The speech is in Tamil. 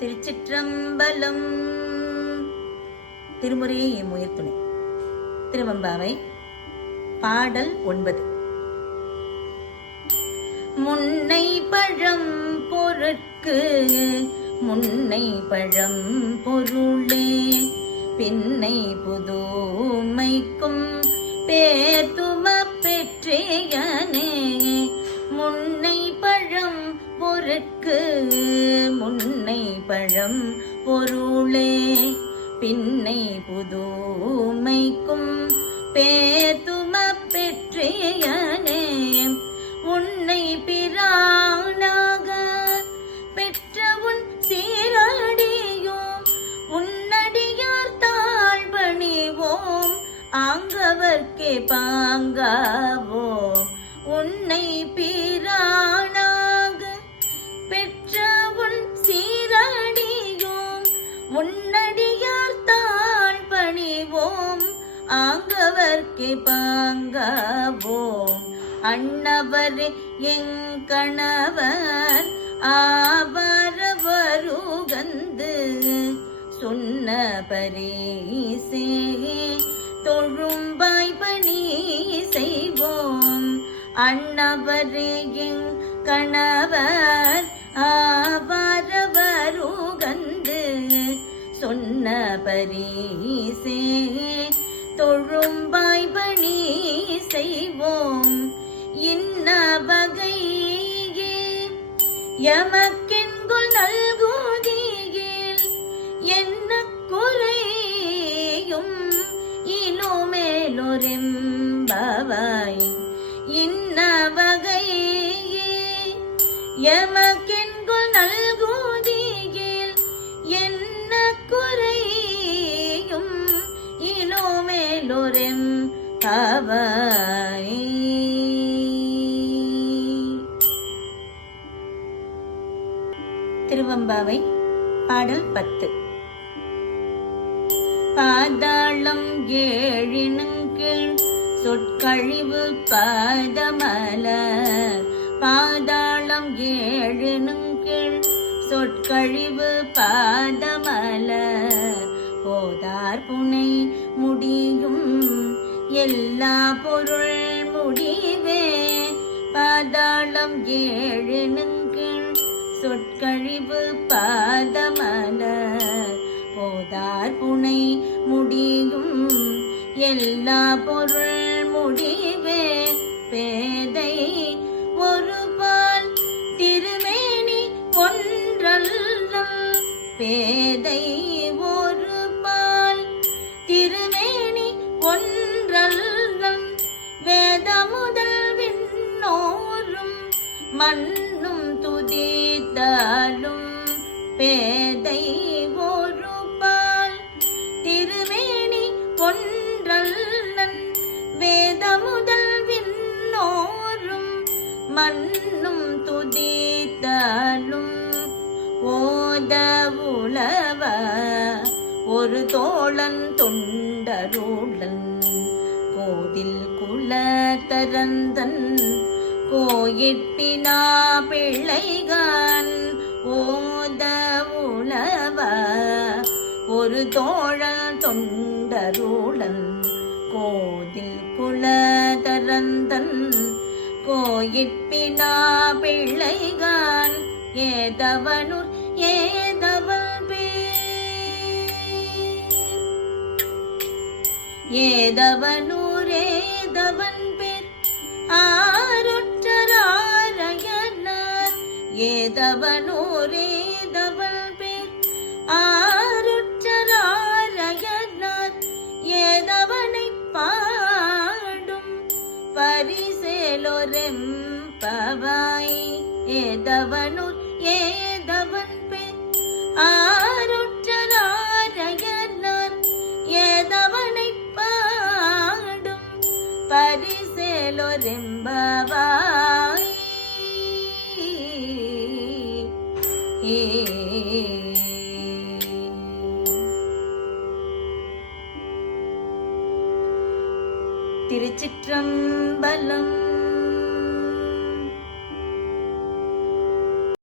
திருச்சிற்றம்பலம். திருமுறையை எம்முயிர் துணை. திருவெம்பாவை பாடல் 9. முன்னை பழம் பொருட்கு முன்னை பழம் பொருளே பின்னை புதுமைக்கும் பேர்த்தும பெற்றேயனே. முன்னை பழம் பொருட்கு முன்னை பழம் பொருளே பின்னை புதுமைக்கும் பேர்த்தும பெற்றேயனே. உன்னை பிரானாக பெற்ற உன் சீரடியோம் உன்னடியார் தாழ்பணிவோம் ஆங்கவர்க்கே பாங்காவோம். உன்னை பிரானாக பெற்ற உன் சீரடியோம் உன்னடியார் தாழ்பணிவோம் ஆங்கவர்க்கே பாங்காவோம். அன்னவரே எங்கணவர் ஆவரவருகந்து சொன்ன பரிசே தொழும்பாய் பணி செய்வோம். அன்னவரே எங்கணவர் ஆவரவருகந்து சொன்ன பரிசே தொழும்பாய் பணி செய்வோம். இன்ன வகையே எமக்கென்குள் நல்குதியில் என்ன குறையும் இனுமேலொரெம்பவாய். இன்ன வகையே எமக்கென்குள் நல்குதியில் என்ன குறையும் இனுமேலொரெம்பவாய். திருவெம்பாவை பாடல் 10. பாதாளம் ஏழினுங்கீழ் சொற்கழிவு பாதமலர். பாதாளம் ஏழினுங்கீழ் சொற்கழிவு பாதமலர். போதார் புனை முடியும் எல்லா பொருள் முடிவே. பாதாளம் ஏழினுங்கீழ் சொற்கழிவு பாதமலர். போதார் புனை முடியும் எல்லா பொருள் முடிவே. பேதை ஒரு பால் திருமேனி ஒன்றல்லம். பேதை ஒரு பால் திருமேனி ஒன்றல்லம். வேத முதல் விண்ணோரும் மண்ணும் துதித்தாலும். பேதை ஒரு பால் திருமேனி ஒன்றல்லன். வேத முதல் விண்ணோரும் மண்ணும் துதித்தாலும். ஓத உலவ ஒரு தோழன் தொண்டருளன் கோதில் குலதரந்தன் கோயிற்பினா பிள்ளைகான். ஓத உலவ ஒரு தோழன் தொண்டருளன் கோதில் குலதரந்தன் கோயிற்பினா பிள்ளைகான். ஏதவனூர் ஏதவன் பேர் ஏதவனூர் ஏதவன் பேர் ஆருற்றராரையனார். ஏதவனூர் ஏதவன் பேர் ஆருற்றராரையனார். ஏதவனை பாடும் பரிசேலொரெம்பவாய். ஏதவனூர் ஏதவன் பேர் ஆருற்றராரையனார். ஏதவனை பாடும் பரிசேலொரெம்பவாய். திருச்சிற்றம்பலம்.